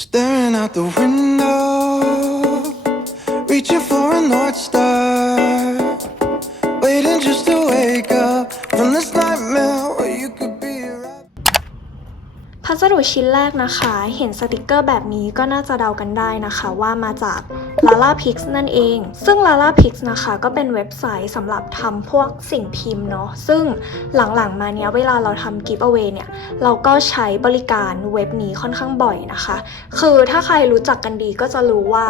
Staring out the window, reaching for a North Star. สดุชิ้นแรกนะคะ เห็นสติกเกอร์แบบนี้ก็น่าจะเดากันได้นะคะ ว่ามาจาก Lala Pix นั่นเอง ซึ่ง Lala Pix นะคะก็เป็นเว็บไซต์สำหรับทำพวกสิ่งพิมพ์เนาะ ซึ่งหลังๆมาเนี้ยเวลาเราทำ giveaway เนี่ย เราก็ใช้บริการเว็บนี้ค่อนข้างบ่อยนะคะ คือถ้าใครรู้จักกันดีก็จะรู้ว่า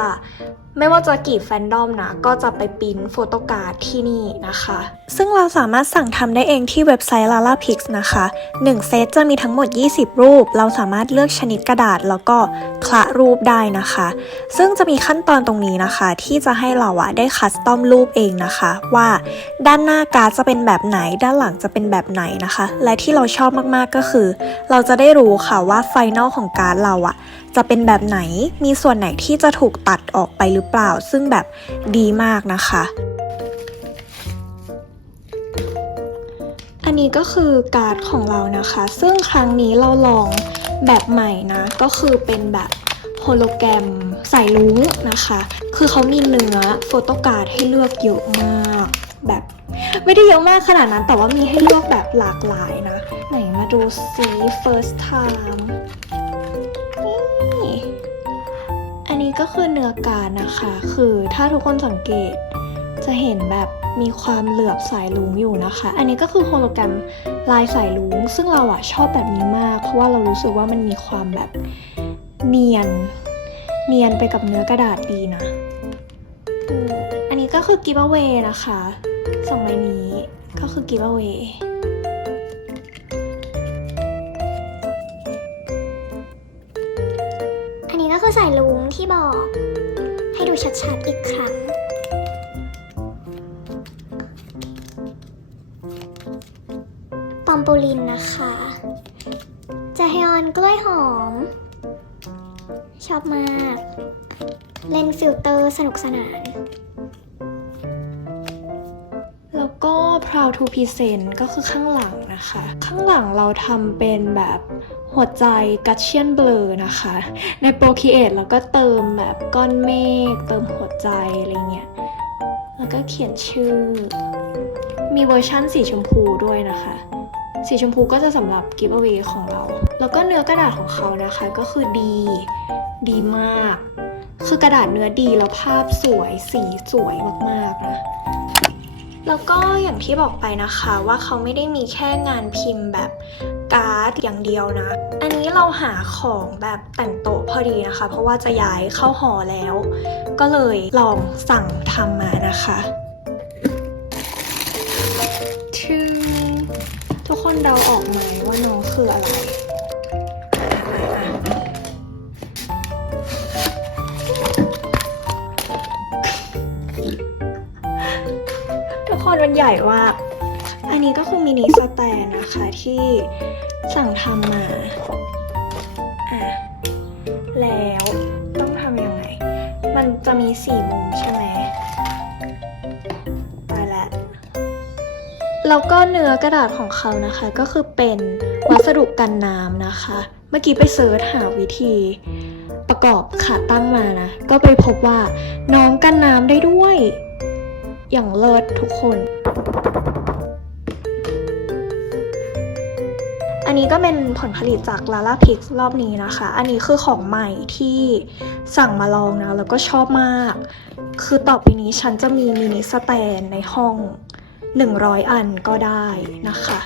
ไม่ว่าจะกี่แฟนดอมนะ ก็จะไปปิ้นโฟโต้การ์ดที่นี่นะคะ ซึ่งเราสามารถสั่งทำได้เองที่เว็บไซต์ Lala Pix นะคะ 1 เซตจะมีทั้งหมด 20 รูปเราสามารถเลือกชนิดกระดาษแล้วก็คละรูปได้นะคะ ซึ่งจะมีขั้นตอนตรงนี้นะคะ ที่จะให้เราอะได้คัสตอมรูปเองนะคะ ว่าด้านหน้าการ์ดจะเป็นแบบไหน ด้านหลังจะเป็นแบบไหนนะคะ และที่เราชอบมากๆก็คือ เราจะได้รู้ค่ะว่าไฟนอลของการ์ดเราอะจะเป็นแบบไหนมีส่วนไหนที่จะถูกตัดออกไปหรือเปล่า ซึ่งแบบดีมากนะคะ นี้ก็คือการ์ดของเรานะคะ ซึ่งครั้งนี้เราลองแบบใหม่นะ ก็คือเป็นแบบโฮโลแกรมใส่ลุ้งนะคะ คือเขามีเนื้อโฟโต้การ์ดให้เลือกเยอะมากแบบไม่ได้เยอะมากขนาดนั้น แต่ว่ามีให้เลือกแบบหลากหลายนะ ไหนมาดูซิ first time นี่อันนี้ก็คือเนื้อการ์ดนะคะ คือถ้าทุกคนสังเกตจะเห็นแบบ มีความเหลือบสายลุงอยู่นะคะ อันนี้ก็คือโฮโลแกรมลายสายลุงซึ่งเราอะชอบแบบนี้มาก เพราะว่าเรารู้สึกว่ามันมีความแบบเนียน เนียนไปกับเนื้อกระดาษดีนะ อันนี้ก็คือ giveaway นะคะสองใบนี้ก็คือ giveaway อันนี้ก็คือสายลุงที่บอกให้ดูชัดๆอีกครั้ง ปอมปูลินนะคะ จะฮยอนกล้วยหอม ชอบมาก เลนฟิลเตอร์สนุกสนาน แล้วก็ proud to present ก็คือข้างหลังนะคะ ข้างหลังเราทำเป็นแบบหัวใจ g u t c h i a n blur นะคะ ใน Procreate แล้วก็เติมแบบก้อนเมฆเติมหัวใจอะไรเงี้ย แล้วก็เขียนชื่อ มีเวอร์ชั่นสีชมพูด้วยนะคะ สีชมพูก็จะสำหรับ giveaway ของเรา แล้วก็เนื้อกระดาษของเขานะคะก็คือดี ดีมาก คือกระดาษเนื้อดีแล้วภาพสวยสีสวยมากๆนะแล้วก็อย่างที่บอกไปนะคะว่าเขาไม่ได้มีแค่งานพิมพ์แบบการ์ดอย่างเดียวนะ อันนี้เราหาของแบบแต่งโต๊ะพอดีนะคะ เพราะว่าจะย้ายเข้าหอแล้ว ก็เลยลองสั่งทำมานะคะ ทุกคนเดาออกไหมว่าน้องคืออะไรทุกคนมันใหญ่มาก อันนี้ก็คือมินิสแตนนะคะที่สั่งทำมาอะแล้วต้องทำยังไง มันจะมีสี่มุมใช่ไหม แล้วก็เนื้อกระดาษของเขานะคะ ก็คือเป็นวัสดุกันน้ำนะคะ เมื่อกี้ไปเซิร์ชหาวิธีประกอบขาตั้งมานะ ก็ไปพบว่าน้องกันน้ำได้ด้วย อย่างเลิศทุกคน อันนี้ก็เป็นผลผลิตจาก Lala Pix รอบนี้นะคะ อันนี้คือของใหม่ที่สั่งมาลองนะ แล้วก็ชอบมาก คือต่อไปนี้ฉันจะมีมินิสแตนในห้อง 100 อันก็ได้นะคะ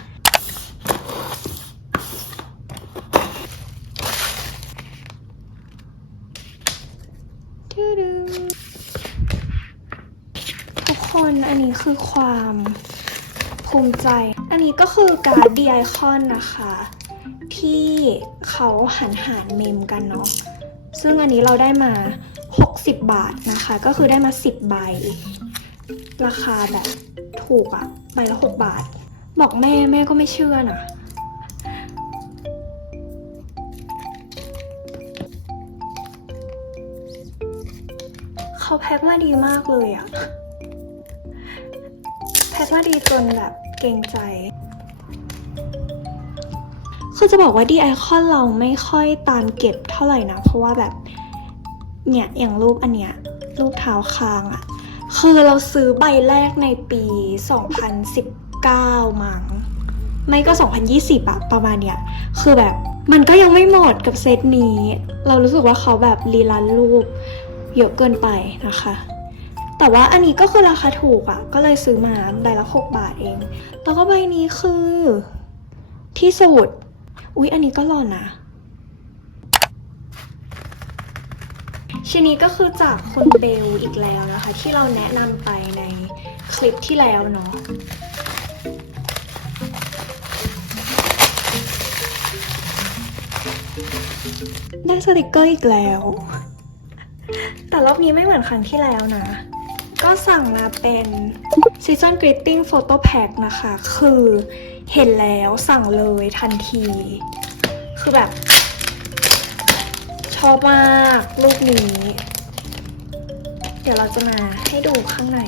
ทุกคนอันนี้คือความภูมิใจ อันนี้ก็คือการ์ดดีไอคอนนะคะ ที่เขาหันหารเมมกันเนาะซึ่งอันนี้เราได้มา 60 บาทนะคะ ก็คือได้มา 10 ใบ ราคาแบบ ถูกอะใบละ6บาท บอกแม่แม่ก็ไม่เชื่อนะเขาแพ็คมาดีมากเลยอะแพ็คมาดีจนแบบเกรงใจคือคือจะบอกว่าดีไอคอนเราไม่ค่อยตามเก็บเท่าไหร่นะ เพราะว่าแบบ เนี่ย อย่างรูปอันเนี้ยรูปเท้าคางอะ คือเราซื้อใบแรกในปี 2019 มั้งไม่ก็ 2020อะประมาณเนี้ยคือแบบมันก็ยังไม่หมดกับเซตนี้ เรารู้สึกว่าเขาแบบรีลันรูปเยอะเกินไปนะคะ แต่ว่าอันนี้ก็คือราคาถูกอะก็เลยซื้อมาใบละ 6 บาทเอง แล้วก็ใบนี้คือที่สุด อุ๊ย อันนี้ก็หล่อนะ ชิ้นนี้ก็คือจากคุณเบลอีกแล้วนะคะ ที่เราแนะนำไปในคลิปที่แล้วเนาะได้สติกเกอร์อีกแล้ว แต่รอบนี้ไม่เหมือนครั้งที่แล้วนะ ก็สั่งมาเป็น Season Greeting Photo Pack นะคะ คือเห็นแล้วสั่งเลยทันที คือแบบช อบมากรูปนี้ เดี๋ยวเราจะมาให้ดูข้างใน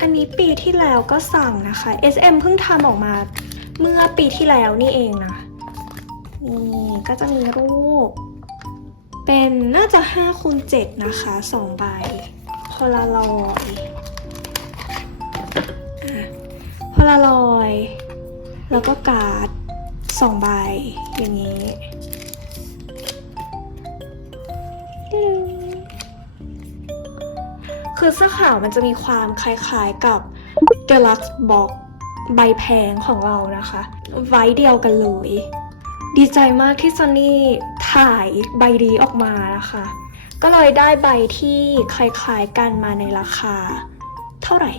อันนี้ปีที่แล้วก็สั่งนะคะ SM เพิ่งทำออกมาเมื่อปีที่แล้วนี่เองนะ นี่ก็จะมีรูป เป็นน่าจะ5คูณ7นะคะ2ใบพลารอยพลารอย แล้วก็การ์ด2ใบอย่างนี้ คือเสื้อขาวมันจะมีความคล้ายๆกับ Deluxe Box ใบแพงของเรานะคะ ไว้เดียวกันเลย ดีใจมากที่ซันนี่ถ่ายใบดีออกมานะคะ ก็เลยได้ใบที่คล้ายๆกันมาในราคา เท่าไหร่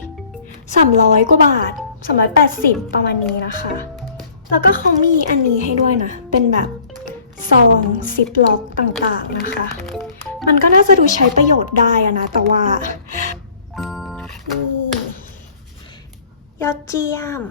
300 กว่าบาท 380 ประมาณนี้นะคะ แล้วก็เขามีอันนี้ให้ด้วยนะ เป็นแบบ ซองซิปล็อกต่างๆนะคะ มันก็น่าจะดูใช้ประโยชน์ได้อะนะ แต่ว่านี่ยอดเจียม